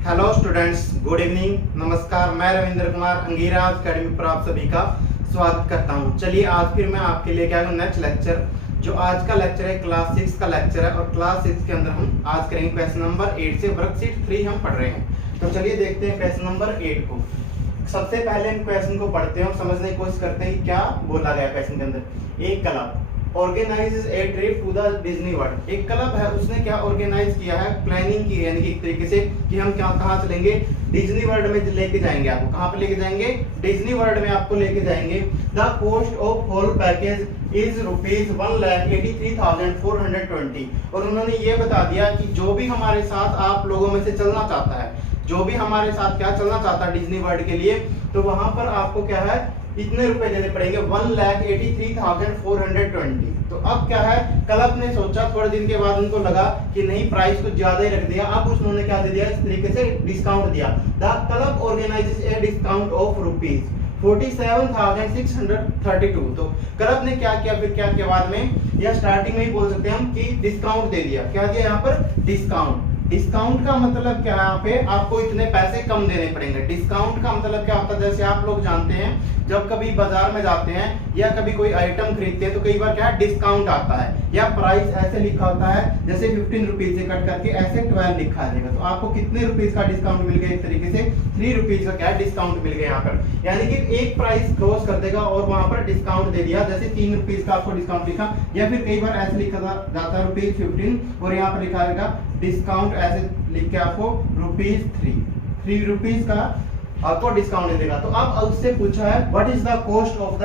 Hello students, good evening, नमस्कार। मैं Ravindra Kumar Angira academy पर आप सभी का स्वागत करता हूं। चलिए आज फिर मैं आपके लिए क्या नेक्स्ट लेक्चर, जो आज का लेक्चर है क्लास 6 का लेक्चर है और क्लास 6 के अंदर हम आज करेंगे क्वेश्चन नंबर 8 से वर्कशीट 3 हम पढ़ रहे हैं। तो चलिए देखते हैं क्वेश्चन नंबर 8 को। सबसे पहले हम क्वेश्चन को पढ़ते हैं और समझने की कोशिश करते हैं कि क्या बोला गया क्वेश्चन के अंदर। एक club organizes a trip to the Disney world. एक क्लब है, उसने क्या ऑर्गेनाइज किया है, प्लानिंग की है, यानी कि एक तरीके से कि हम क्या कहाँ चलेंगे, डिज्नी वर्ल्ड में लेके जाएंगे। आपको कहाँ पे लेके जाएंगे, डिज्नी वर्ल्ड में आपको लेके जाएंगे। The cost of whole package is ₹1,83,420। और उन्होंने ये बता दिया कि जो भी हमारे साथ आप लोगों में से चलना चाहता है, जो भी हमारे साथ क्या चलना चाहता है डिज्नी वर्ल्ड के लिए, तो वहां पर आपको क्या है, इतने रुपए देने पड़ेंगे, 1,83,420। तो अब क्या है, क्लब ने सोचा, थोड़े दिन के बाद उनको लगा कि नहीं, प्राइस को ज्यादा ही रख दिया। अब उन्होंने क्या दे दिया, इस तरीके से डिस्काउंट दिया। The club organizes a discount of ₹47,632। तो क्लब ने क्या किया, फिर क्या किया बाद में, या स्टार्टिंग में ही बोल सकते हैं हम कि डिस्काउंट दे दिया। क्या दिया यहाँ पर, डिस्काउंट। डिस्काउंट का मतलब क्या है, यहाँ पे आपको इतने पैसे कम देने पड़ेंगे। डिस्काउंट का मतलब क्या होता है, जैसे आप लोग जानते हैं जब कभी बाजार में जाते हैं या कभी कोई आइटम खरीदते हैं तो कई बार क्या डिस्काउंट आता है, या प्राइस ऐसे लिखा होता है, जैसे 15 रुपीज से कट करके ऐसे 12 लिखा जाएगा। तो आपको कितने रुपीज का डिस्काउंट मिल गया, एक तरीके से 3 रुपीज का क्या डिस्काउंट मिल गया यहाँ पर। यानी कि एक प्राइस क्रॉस कर देगा और वहां पर डिस्काउंट दे दिया, जैसे 3 रुपीज का आपको डिस्काउंट लिखा, या फिर कई बार ऐसे लिखा जाता है ₹15 और यहाँ पर लिखा रहेगा डिस्काउंट, ऐसे लिख के आपको ₹3 रुपीज का आपको डिस्काउंट देगा। तो अब उससे पूछा है what is the cost of the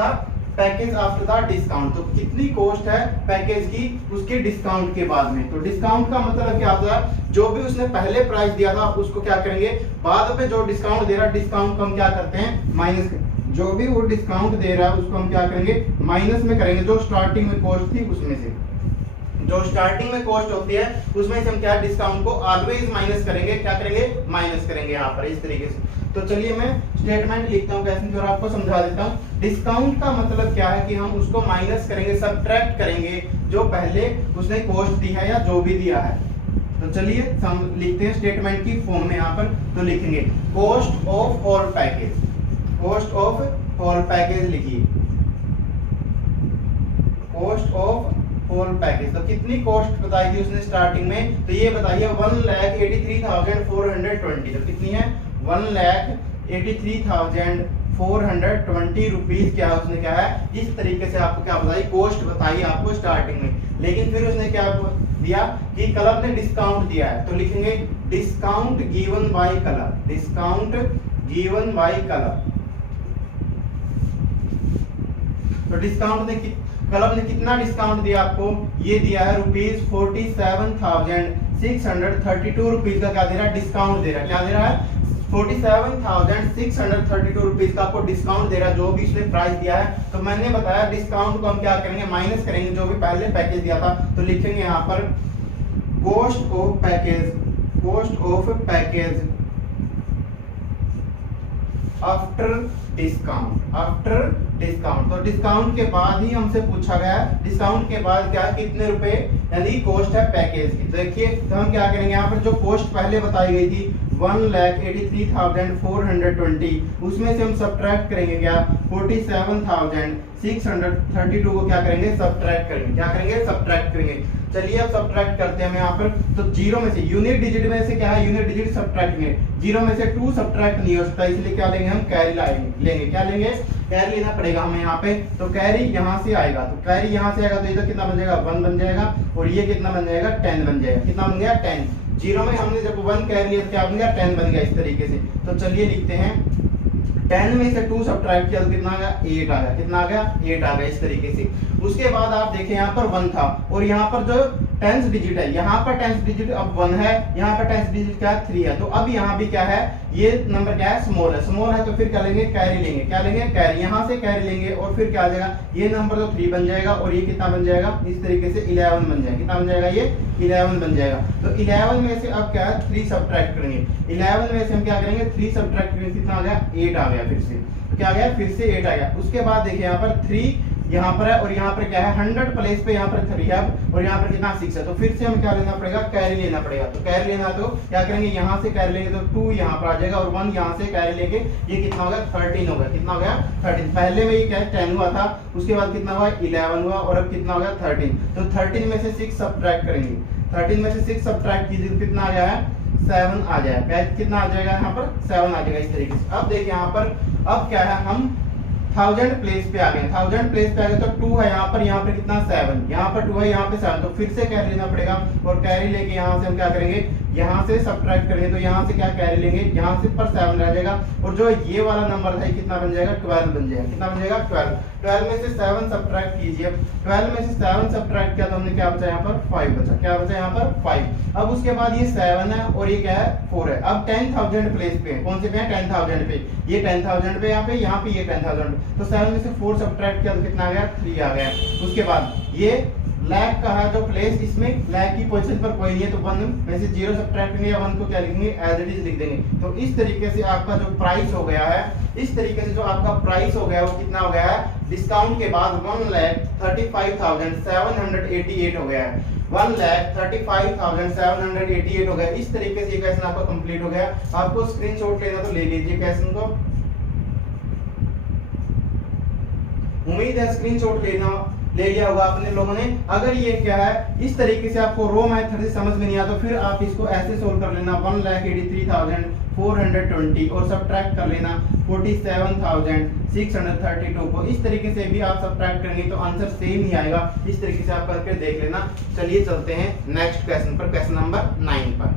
package after the discount. तो कितनी कॉस्ट है पैकेज की उसके डिस्काउंट के बाद में। तो डिस्काउंट का मतलब क्या होता है, जो भी उसने पहले प्राइस दिया था उसको क्या करेंगे, बाद में जो डिस्काउंट दे रहा है, डिस्काउंट को हम क्या करते हैं, माइनस। जो भी वो डिस्काउंट दे रहा है उसको हम क्या करेंगे, माइनस में करेंगे, जो स्टार्टिंग में कॉस्ट थी उसमें से। जो स्टार्टिंग में कॉस्ट होती है उसमें से हम क्या डिस्काउंट को ऑलवेज माइनस करेंगे। क्या करेंगे, माइनस करेंगे यहाँ पर इस तरीके से। तो चलिए मैं स्टेटमेंट लिखता हूँ कैसे और आपको समझा देता हूँ। डिस्काउंट का मतलब क्या है कि हम उसको माइनस करेंगे, सब्ट्रैक्ट करेंगे जो पहले उसने कॉस्ट दी है या जो भी दिया है। तो चलिए हम लिखते हैं स्टेटमेंट की फॉर्म में यहाँ पर। तो लिखेंगे cost of whole package, cost of whole package लिखिए, कॉस्ट ऑफ होल पैकेज। तो कितनी कॉस्ट बताई थी उसने स्टार्टिंग में, तो ये बताइए 1,83,420। तो कितनी है, 1,83,420 रुपीज क्या उसने क्या है, इस तरीके से आपको क्या बताई, कॉस्ट बताई आपको स्टार्टिंग में। लेकिन फिर उसने क्या दिया कि क्लब ने डिस्काउंट दिया है। तो लिखेंगे discount given by club, discount given by club. तो डिस्काउंट ने क्लब ने कितना डिस्काउंट दिया आपको, ये दिया है ₹47,632 रुपीज का क्या दे रहा है, डिस्काउंट दे रहा है। क्या दे रहा है, 47,632 रुपीज का आपको डिस्काउंट दे रहा है, जो भी इसने प्राइस दिया है। तो मैंने बताया डिस्काउंट को हम क्या करेंगे, माइनस करेंगे जो भी पहले पैकेज दिया था। तो लिखेंगे यहाँ पर cost of package, cost of package after discount, after discount. तो डिस्काउंट के बाद ही हमसे पूछा गया, डिस्काउंट के बाद क्या कितने रुपए, यानी कॉस्ट है पैकेज की। तो देखिए तो हम क्या करेंगे, यहाँ पर जो कॉस्ट पहले बताई गई थी 1,83,420, उसमें से हम सब्ट्रैक्ट करेंगे क्या, 47,632 को क्या करेंगे, सब्ट्रैक्ट करेंगे। क्या करेंगे, सब्ट्रैक्ट करेंगे। चलिए अब सब्ट्रैक्ट करते हैं हम यहाँ पर। तो जीरो में से, यूनिट डिजिट में से क्या है, यूनिट डिजिट सब्ट्रैक्ट में, जीरो में से 2 सब्ट्रैक्ट नहीं हो सकता, इसलिए क्या लेंगे हम, कैरी लेंगे। क्या लेंगे, कैरी लेना पड़ेगा हमें यहाँ पे। तो कैरी यहाँ से आएगा, तो कैरी यहाँ से आएगा, तो इधर कितना बन जाएगा, 1 बन जाएगा, और ये कितना बन जाएगा, 10 बन जाएगा। कितना बन गया, 10। जीरो में हमने जब 1 कैरी लिया तो क्या बन गया, 10 बन गया इस तरीके से। तो चलिए लिखते हैं 10 में से 2 सब्ट्रैक्ट किया तो कितना आ गया, 8 आ गया। कितना आ गया, 8 आ गया इस तरीके से। उसके बाद आप देखें यहाँ पर 1 था और यहाँ पर जो 10th डिजिट है, यहाँ पर 10th डिजिट अब 1 है, यहाँ पर 10th डिजिट क्या है, 3 है। तो अब यहाँ भी क्या है, ये नंबर क्या है, स्मॉल है। स्मॉल है तो फिर क्या लेंगे, कैरी लेंगे। क्या लेंगे, कैरी। यहाँ से कैरी लेंगे और फिर क्या आ जाएगा, ये नंबर तो 3 बन जाएगा और ये कितना बन जाएगा, इस तरीके से 11 बन जाएगा। कितना बन जाएगा, ये 11 बन जाएगा। तो 11 में से अब क्या है, 3 सब्ट्रैक्ट करेंगे। 11 में से हम क्या करेंगे, 3 सब्ट्रैक्ट करेंगे, कितना आ गया, 8 आ गया। फिर से क्या आ गया, फिर से 8 आ गया। उसके बाद देखिए यहाँ पर 3 यहाँ पर है, और यहाँ पर क्या है 100 प्लेस पे यहाँ पर 3 है और यहाँ पर कितना 6 है। तो फिर से हम क्या लेना पड़ेगा, कैरी लेना पड़ेगा। तो कैरी लेना तो क्या करेंगे, यहाँ से कैरी लेंगे तो 2 यहाँ पर आ जाएगा और 1 यहाँ से कैरी लेंगे, ये कितना होगा 13 होगा। कितना हो गया 13। पहले में ये क्या है 10 हुआ था, उसके बाद कितना हुआ 11 हुआ और अब कितना हो गया 13। तो 13 में से 6 सब्ट्रैक्ट करेंगे, 13 में से 6 सब्ट्रैक्ट कीजिए तो कितना आ गया है 7 आ जाएगा। कितना आ जाएगा यहाँ पर 7 आ जाएगा इस तरीके से। अब देखिए यहाँ पर अब क्या है, हम 1000 प्लेस पे आ गए, 1000 प्लेस पे आ गए तो 2 है यहाँ पर कितना 7, यहाँ पर 2 है यहाँ पे 7। तो फिर से कैरी लेना पड़ेगा और कैरी लेके यहाँ से हम क्या करेंगे, यहाँ से सब्ट्रैक्ट करेंगे तो यहाँ से क्या कैरी लेंगे, यहाँ से पर 7 रह जाएगा और जो ये वाला नंबर था कितना बन जाएगा 12 बन जाएगा। कितना बन जाएगा 12। 12 में से 7 सब्ट्रैक्ट कीजिए, 12 में से 7 सब्ट्रैक्ट किया तो हमने क्या बचा यहाँ पर 5 बचा। क्या बचा यहाँ पर 5। अब उसके बाद ये 7 है और ये क्या है 4 है। अब 10,000 प्लेस पे कौन से पे है 10,000 पे, ये 10,000 पे यहाँ पे ये 10,000। तो 7 में से 4 सब्ट्रैक्ट किया तो कितना आ गया 3 आ गया। उसके बाद ये लैग का है जो प्लेस, इसमें लैग की पोजीशन पर कोई नहीं है तो 1 में से 0 सब्ट्रैक्ट करेंगे या 1 को क्या लिखेंगे एज इट इज लिख देंगे। तो इस तरीके से आपका जो प्राइस हो गया है, इस तरीके से जो आपका प्राइस हो गया है वो कितना हो गया है डिस्काउंट के बाद 1,35,788 हो गया है। 1,35,788 हो गया। इस तरीके से ये क्वेश्चन आपका कंप्लीट हो गया। आपको स्क्रीनशॉट लेना तो ले लीजिए क्वेश्चन को, उम्मीद है स्क्रीनशॉट ले लिया होगा आपने लोगों ने। अगर ये क्या है इस तरीके से आपको रो मेथड से समझ में नहीं आता तो फिर आप इसको ऐसे सोल्व कर लेना 1,83,420 और सब्ट्रैक्ट कर लेना 47,632 को। इस तरीके से भी आप सब्ट्रैक्ट करेंगे तो आंसर सेम ही आएगा। इस तरीके से आप करके देख लेना। चलिए चलते हैं नेक्स्ट क्वेश्चन पर, क्वेश्चन नंबर 9 पर।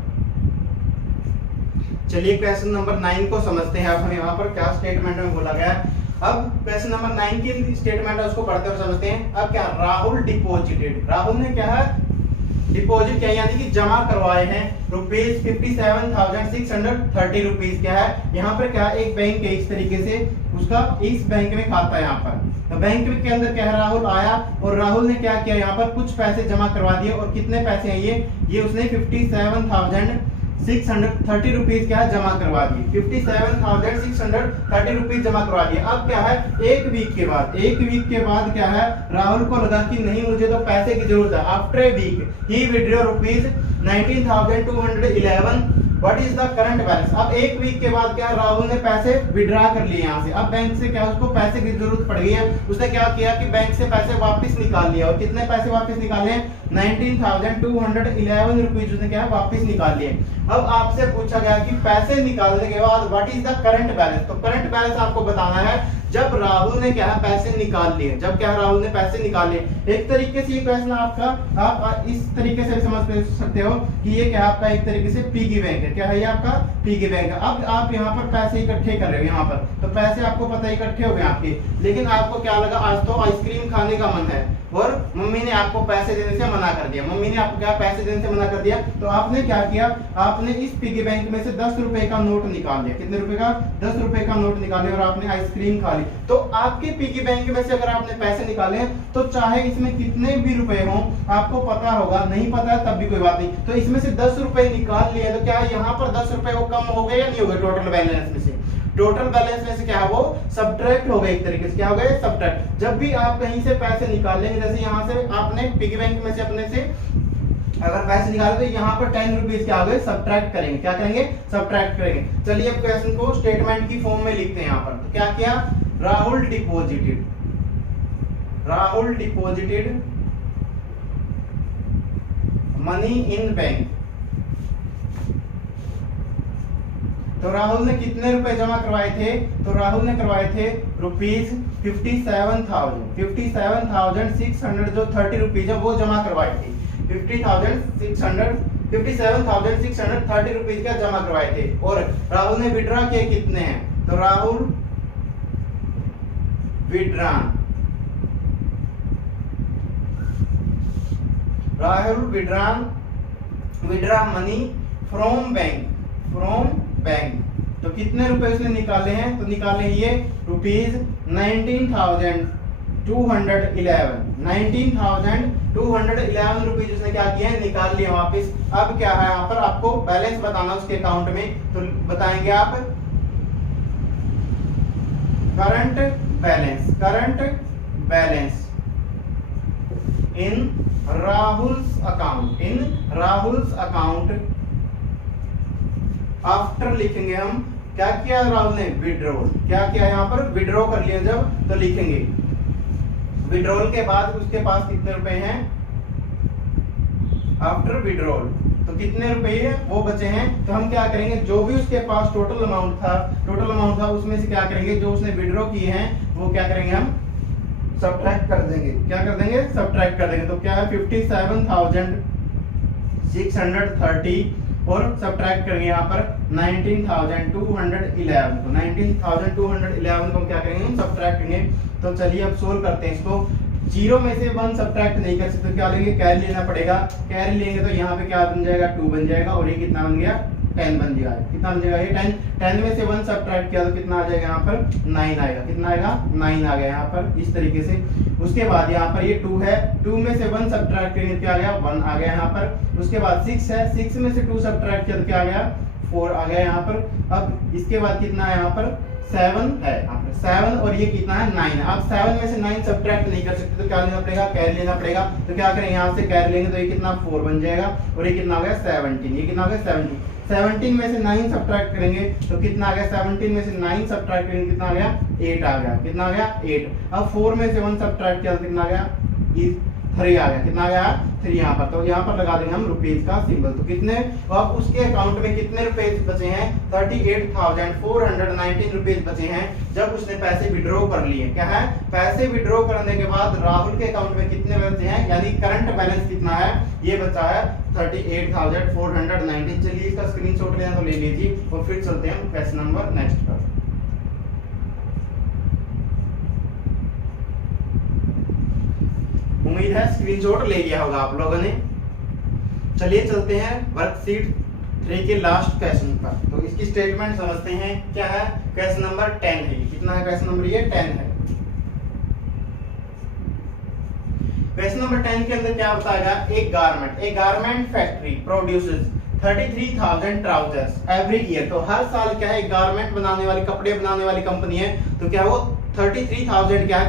चलिए क्वेश्चन नंबर 9 को समझते हैं। अब हम यहाँ पर क्या स्टेटमेंट में बोला गया है। अब क्वेश्चन नंबर 9 की स्टेटमेंट है उसको पढ़ते हुए समझते हैं। अब क्या राहुल डिपॉजिटेड, राहुल ने क्या है डिपॉजिट किया यानी कि जमा करवाए हैं रुपीज 57,630 रुपीज। क्या है यहाँ पर क्या एक बैंक है, इस तरीके से उसका इस बैंक में खाता है यहाँ पर। तो बैंक के अंदर क्या है राहुल आया और राहुल ने क्या किया यहाँ पर कुछ पैसे जमा करवा दिए और कितने पैसे हैं ये उसने 57,630 रुपीज क्या है जमा करवा दिए। 57,630 रुपीज जमा करवा दिए। अब क्या है एक वीक के बाद क्या है राहुल को लगा कि नहीं मुझे तो पैसे की जरूरत है। After a week he withdraw rupees 19,211। What is the current balance. अब एक वीक के बाद क्या राहुल ने पैसे विड्रॉ कर लिए यहाँ से। अब बैंक से क्या उसको पैसे की जरूरत पड़ गई है। उसने क्या किया कि बैंक से पैसे वापस निकाल लिया और कितने पैसे वापस निकाले 19,211 रुपीज उसने क्या वापस निकाल लिए। अब आपसे पूछा गया कि पैसे निकालने के बाद what is the current balance. तो करंट बैलेंस आपको बताना है जब राहुल ने क्या पैसे निकाल लिए, जब क्या राहुल ने पैसे निकाल लिए। एक तरीके से ये क्वेश्चन आपका आप इस तरीके से समझ सकते हो कि ये क्या आपका एक तरीके से पिगी बैंक है। क्या है ये आपका पिगी बैंक है। अब आप यहाँ पर पैसे इकट्ठे कर रहे हो यहाँ पर, तो पैसे आपको पता इकट्ठे हो गए आपके, लेकिन आपको क्या लगा आज तो आइसक्रीम खाने का मन है और मम्मी ने आपको पैसे देने से मना कर दिया। मम्मी ने आपको क्या पैसे देने से मना कर दिया तो आपने क्या किया, आपने इस पिगी बैंक में से 10 रुपए का नोट निकाल लिया। कितने रुपए का 10 रुपए का नोट निकाल लिया और आपने आइसक्रीम खा ली। तो आपके पिगी बैंक में से अगर आपने पैसे निकाले तो चाहे इसमें कितने भी रुपए हों आपको पता होगा, नहीं पता है तब भी कोई बात नहीं। तो इसमें से 10 रुपए निकाल लिए तो क्या यहाँ पर 10 रुपए वो कम हो गए या नहीं हो गए टोटल बैलेंस में से। टोटल बैलेंस में से क्या है वो सब्ट्रैक्ट हो गए। एक तरीके से क्या हो गए सब्ट्रैक्ट। जब भी आप कहीं से पैसे निकाल लेंगे, जैसे यहाँ से आपने पिगी बैंक में से अपने से अगर पैसे निकाले तो यहाँ पर 10 रुपीज क्या हो गए सब्ट्रैक्ट करेंगे। क्या करेंगे सब्ट्रैक्ट करेंगे। चलिए अब क्वेश्चन को स्टेटमेंट की फॉर्म में लिखते हैं। यहाँ पर तो क्या किया Rahul deposited money in bank. तो राहुल ने कितने रुपए जमा करवाए थे, तो राहुल ने करवाए थे रुपीज 57,600 जो 30 रुपीज है वो जमा करवाए थे। 57,630 रुपीज का जमा करवाए थे। और राहुल ने विड्रॉ किए कितने हैं, तो Rahul withdraw money from bank. तो कितने रुपए उसने निकाले हैं, तो निकाले ये रुपीज 19,211 रुपीज उसने क्या किया है निकाल लिया वापस। अब क्या है यहाँ पर आपको बैलेंस बताना उसके अकाउंट में, तो बताएंगे आप करंट बैलेंस इन राहुल्स अकाउंट, इन राहुल्स अकाउंट आफ्टर लिखेंगे हम क्या किया राहुल ने, विड्रॉल, क्या किया यहाँ पर विड्रॉ कर लिया जब, तो लिखेंगे विड्रॉल के बाद उसके पास कितने रुपए हैं, आफ्टर विड्रॉल तो कितने रुपए वो बचे हैं, तो हम क्या करेंगे जो भी उसके पास टोटल अमाउंट था उसमें से क्या करेंगे जो उसने विड्रॉ किए हैं वो क्या करेंगे हम सब्ट्रैक्ट कर देंगे, क्या कर देंगे सब्ट्रैक्ट कर देंगे। तो क्या है 57,630 और सब्ट्रैक्ट करेंगे यहाँ पर 19,211, तो 19,211 को क्या करेंगे हम सब्ट्रैक्ट करेंगे। तो चलिए अब सोल्व करते हैं इसको। जीरो में से 1 सब्ट्रैक्ट नहीं कर सकते, क्या लेंगे कैरी लेना पड़ेगा, कैरी लेंगे तो यहाँ पे क्या बन जाएगा 2 बन जाएगा और ये कितना बन गया 10 बन जाएगा, कितना बन जाएगा ये 10 में से 1 सब्ट्रैक्ट किया तो कितना आ जाएगा यहाँ पर 9 आएगा, कितना आएगा 9 आ गया यहाँ पर इस तरीके से। उसके बाद यहाँ पर ये 2 है, 2 में से 1 सब्ट्रैक्ट करेंगे क्या आ गया 1 आ गया यहाँ पर। उसके बाद 6 है, 6 में से 2 सब्ट्रैक्ट किया तो क्या आ गया 4 आ गया यहाँ पर। अब इसके बाद कितना है यहाँ पर 7 है, 7 और ये कितना है 9 है। अब 7 में से 9 सब्ट्रैक्ट नहीं कर सकते तो क्या लेना पड़ेगा कैरी लेना पड़ेगा। तो क्या करें यहाँ से कैरी लेंगे तो ये कितना 4 बन जाएगा और ये कितना हो गया 17, ये कितना हो गया 17। 17 में से 9 सब्ट्रैक्ट करेंगे तो कितना आ गया 17 में से 9 सब्ट्रैक्ट करेंगे कितना आ गया 8 आ गया, कितना आ गया 8। अब 4 में से 1 सब्ट्रैक्ट किया तो कितना आ गया 3 आ गया, कितना आ गया 3 यहाँ पर। तो यहाँ पर लगा देंगे हम रुपीज का सिंबल। तो कितने अब उसके अकाउंट में कितने रुपए बचे हैं 38,419 रुपीज बचे हैं जब उसने पैसे विड्रॉ कर लिए। क्या है पैसे विड्रॉ करने के बाद राहुल के अकाउंट में कितने बचे हैं, यानी करंट बैलेंस कितना है ये बचा है 38,419। चलिए इसका स्क्रीनशॉट लेना तो ले लीजिए और फिर चलते हैं क्वेश्चन नंबर नेक्स्ट पर। उम्मीद है स्क्रीनशॉट ले लिया होगा आप लोगों ने। चलिए चलते हैं वर्कशीट 3 के लास्ट क्वेश्चन पर। तो इसकी स्टेटमेंट समझते हैं क्या है। क्वेश्चन नंबर 10 है, कितना है क्वेश्चन नंबर ये 10 है। क्वेश्चन नंबर 10 के अंदर क्या बताएगा एक garment factory produces 33,000 trousers every year. तो हर साल क्या है गारमेंट बनाने वाली कपड़े बनाने वाली कंपनी है तो क्या वो 33,000 क्या है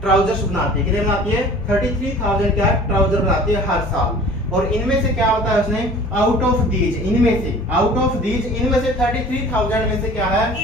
ट्राउजर्स बनाती है। कितने बनाती है 33,000 क्या है ट्राउजर बनाती है हर साल। और इनमें से क्या होता है उसने आउट ऑफ दीज इनमें से 33,000 में से क्या है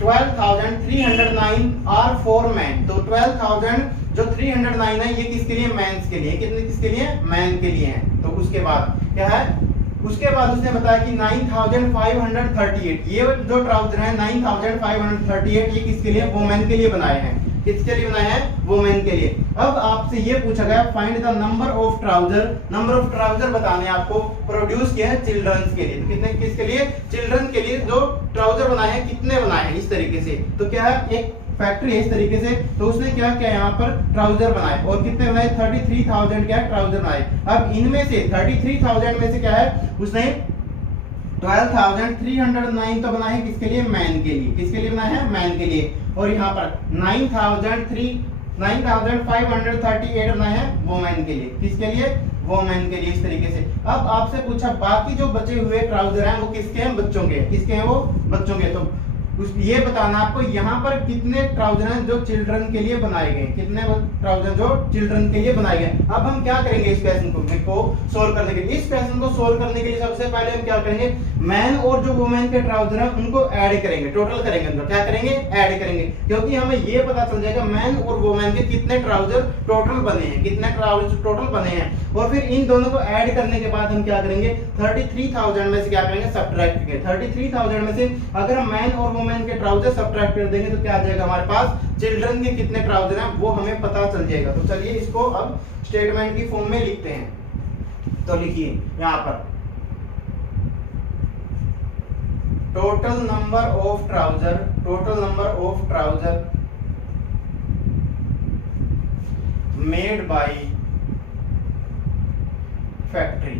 12,309 आर फॉर मैन। तो 12,000 जो 309 है ये किसके लिए मेंस के लिए, कितने किसके लिए मैन के लिए है। तो उसके बाद क्या है उसके बाद उसने बताया कि 9,538 ये जो ट्राउजर है 9,538 ये किसके लिए वुमेन के लिए बनाए हैं। किसके लिए बनाए हैं वुमेन के लिए। अब आपसे ये पूछा गया find the number of trouser बताने आपको प्रोड्यूस किया है चिल्ड्रंस के लिए। तो कितने किसके लिए चिल्ड्रन के लिए जो ट्राउजर बनाए हैं कितने बनाए हैं इस तरीके से। तो क्या है एक फैक्ट्री है इस तरीके से। तो उसने क्या किया यहाँ पर ट्राउजर बनाए और कितने बनाए 33,000 क्या ट्राउजर बनाए। अब इनमें से 33,000 में से क्या है उसने 12,309 तो बनाए किसके लिए मैन के लिए, किसके लिए बनाए हैं मैन के लिए। और यहाँ पर 9,538 बनाए हैं वुमेन के लिए, किसके लिए वुमेन के लिए इस तरीके से। अब आपसे पूछा बाकी जो बचे हुए ट्राउजर हैं वो किसके हैं बच्चों के, किसके हैं वो बच्चों के। तो ये बताना आपको यहाँ पर कितने ट्राउजर हैं जो चिल्ड्रन के लिए बनाए गए, कितने ट्राउजर जो चिल्ड्रन के लिए बनाए गए। अब हम क्या करेंगे इस क्वेश्चन को सोल्व करने के लिए। इस क्वेश्चन को सोल्व करने के लिए सबसे पहले हम क्या करेंगे मैन और जो वुमेन के ट्राउजर हैं उनको ऐड करेंगे, टोटल करेंगे उनको क्या करेंगे ऐड करेंगे। क्योंकि हमें ये पता चल जाएगा मैन और वुमेन के कितने ट्राउजर टोटल बने हैं, कितने ट्राउजर टोटल बने हैं। और फिर इन दोनों को ऐड करने के बाद हम क्या करेंगे 33,000 में से क्या करेंगे सब्ट्रैक्ट करेंगे। 33,000 में से अगर हम मैन और वुमेन के ट्राउजर सब्ट्रैक्ट कर देंगे तो क्या आ जाएगा हमारे पास चिल्ड्रन के कितने ट्राउजर हैं वो हमें पता चल जाएगा। तो चलिए इसको अब स्टेटमेंट की फॉर्म में लिखते हैं। तो लिखिए यहां पर total number of trouser made by factory.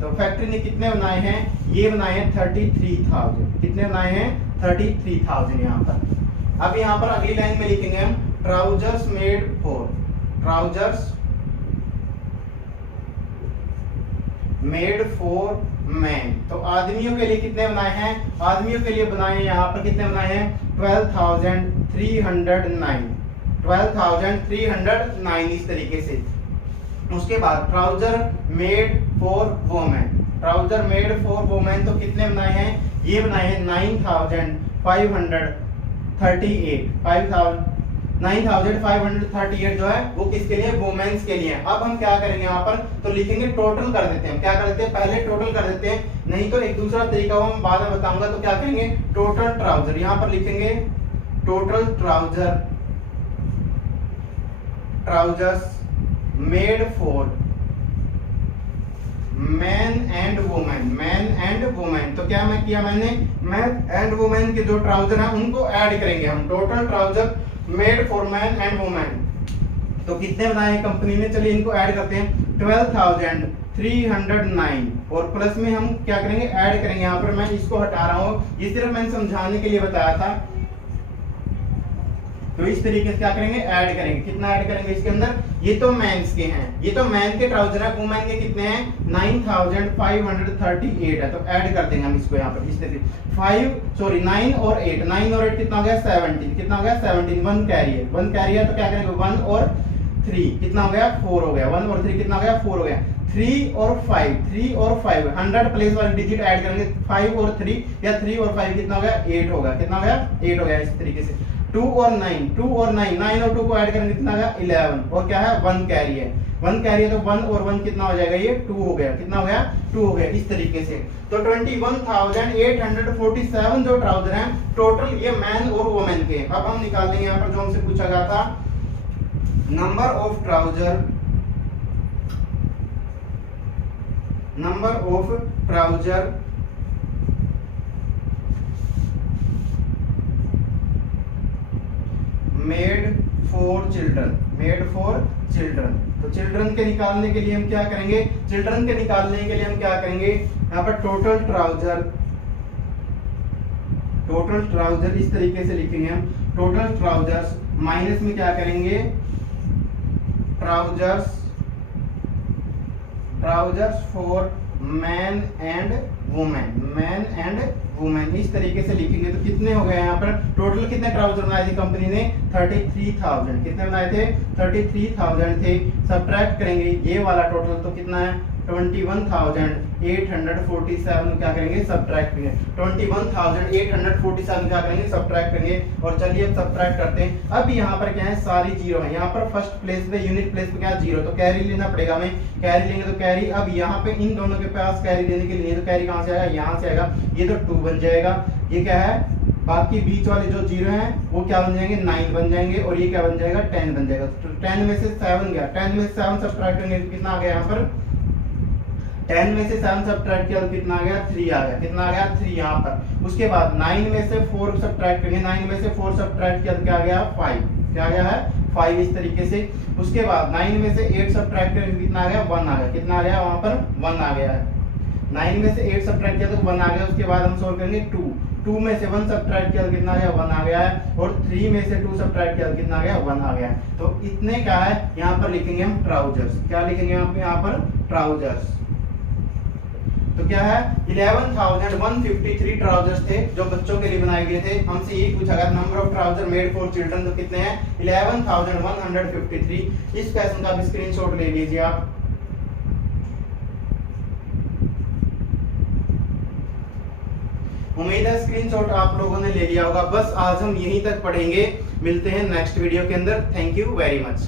तो फैक्ट्री ने कितने बनाए हैं ये बनाए हैं 33,000, कितने बनाए हैं 33,000 यहाँ पर। अब यहाँ पर अगली लाइन में लिखेंगे हम ट्राउजर्स मेड फॉर मैन। तो आदमियों के लिए कितने बनाए हैं, आदमियों के लिए बनाए हैं यहाँ पर कितने बनाए हैं 12,309, 12,309 इस तरीके से। उसके बाद trouser made for women, trouser made for women तो कितने बनाए हैं, ये बनाए हैं 9,538 जो है वो किसके लिए, वुमेन्स के लिए। अब हम क्या करेंगे यहाँ पर, तो लिखेंगे टोटल कर देते हैं। क्या कर देते हैं, पहले टोटल कर देते हैं, नहीं तो एक दूसरा तरीका वो हम बाद में बताऊंगा। तो क्या करेंगे, टोटल ट्राउजर, यहाँ पर लिखेंगे total trousers made for man and women. तो क्या मैं किया, मैंने मैन एंड वुमेन के जो ट्राउजर हैं उनको ऐड करेंगे हम। Total trouser made for man and women तो कितने बनाए कंपनी ने, चलिए इनको ऐड करते हैं। 12,309 और प्लस में हम क्या करेंगे, ऐड करेंगे। यहाँ पर मैं इसको हटा रहा हूँ, ये सिर्फ मैंने समझाने के लिए बताया था। तो इस तरीके से क्या करेंगे, ऐड करेंगे। कितना ऐड करेंगे इसके अंदर, ये तो मेंस के हैं, ये तो मैन के ट्राउजर है, वुमेन के कितने हैं 9,538 है। तो ऐड कर देंगे हम इसको यहाँ पर इस तरीके 9 और 8 कितना हो गया 17, कितना हो गया 17, 1 कैरी है, 1 कैरी है। तो क्या करेंगे 1 और 3 कितना हो गया 4 हो गया, 1 और 3 कितना हो गया 4 हो गया। 3 और 5 100 प्लेस वाली डिजिट ऐड करेंगे, 5 और 3 या 3 और 5 कितना हो गया 8 होगा, कितना हो गया 8 हो गया। इस तरीके से 2 और 9 और 2 को ऐड करेंगे कितना होगा 11 और क्या है 1 कैरी है, 1 कैरी है। तो 1 और 1 कितना हो जाएगा, ये 2 हो गया, कितना हो गया 2 हो गया। इस तरीके से तो 21,847 जो ट्राउजर हैं टोटल ये मैन और वुमेन के। अब हम निकाल देंगे यहाँ पर जो हमसे पूछा गया था, number of trouser made for children. तो चिल्ड्रन के निकालने के लिए हम क्या करेंगे, यहाँ पर टोटल ट्राउजर इस तरीके से लिखेंगे हम। टोटल ट्राउजर्स माइनस में क्या करेंगे, trousers for man and women इस तरीके से लिखेंगे। तो कितने हो गए यहाँ पर, टोटल कितने ट्राउजर बनाए थे कंपनी ने 33,000, कितने बनाए थे 33,000 थे। सब्ट्रैक्ट करेंगे ये वाला टोटल तो कितना है 21,847 क्या करेंगे सब्ट्रैक्ट करेंगे, 21,847 क्या करेंगे सब्ट्रैक्ट करेंगे। और चलिए अब सब्ट्रैक्ट करते हैं। अब यहाँ पर क्या है सारी जीरो है, यहाँ पर फर्स्ट प्लेस पे यूनिट प्लेस पे क्या जीरो, तो कैरी लेना पड़ेगा हमें, कैरी लेंगे तो कैरी। अब यहाँ पे इन दोनों के पास कैरी लेने के लिए तो कैरी कहाँ से आएगा, यहाँ से आएगा, ये तो 2 बन जाएगा। ये क्या है, बाकी बीच वाले जो जीरो हैं वो क्या बन जाएंगे 9 बन जाएंगे, और ये क्या बन जाएगा 10 बन जाएगा। तो 10 में से 7 गया, 10 में से 7 सब्ट्रैक्ट करेंगे तो कितना आ गया यहाँ पर, 10 में से 7 सब्ट्रैक्ट किया तो कितना आ गया 3 आ गया, कितना आ गया 3 यहाँ पर। उसके बाद 9 में से 4 सब्ट्रैक्ट करेंगे, 9 में से 4 सब्ट्रैक्ट किया तो क्या आ गया 5, क्या आ गया है 5 इस तरीके से। उसके बाद 9 में से 8 सब्ट्रैक्ट करेंगे कितना आ गया 1 आ गया, कितना आ गया वहां पर 1 आ गया है। 9 में से 8 सब्ट्रैक्ट किया तो 1 आ गया। उसके बाद हम सोल्व करेंगे 2 में से 1 सब्ट्रैक्ट किया तो कितना आ गया 1 आ गया है, और 3 में से 2 सब्ट्रैक्ट किया तो कितना आ गया 1 आ गया है। तो इतने क्या है यहाँ पर लिखेंगे हम ट्राउजर्स, क्या लिखेंगे यहाँ पर ट्राउजर्स। तो क्या है 11,153 ट्राउजर्स थे जो बच्चों के लिए बनाए गए थे। हमसे यही पूछा गया number of trouser made for children तो कितने हैं 11,153। इस क्वेश्चन का भी स्क्रीनशॉट ले लीजिए आप। उम्मीद है स्क्रीनशॉट आप लोगों ने ले लिया होगा। बस आज हम यहीं तक पढ़ेंगे, मिलते हैं नेक्स्ट वीडियो के अंदर। Thank you very much.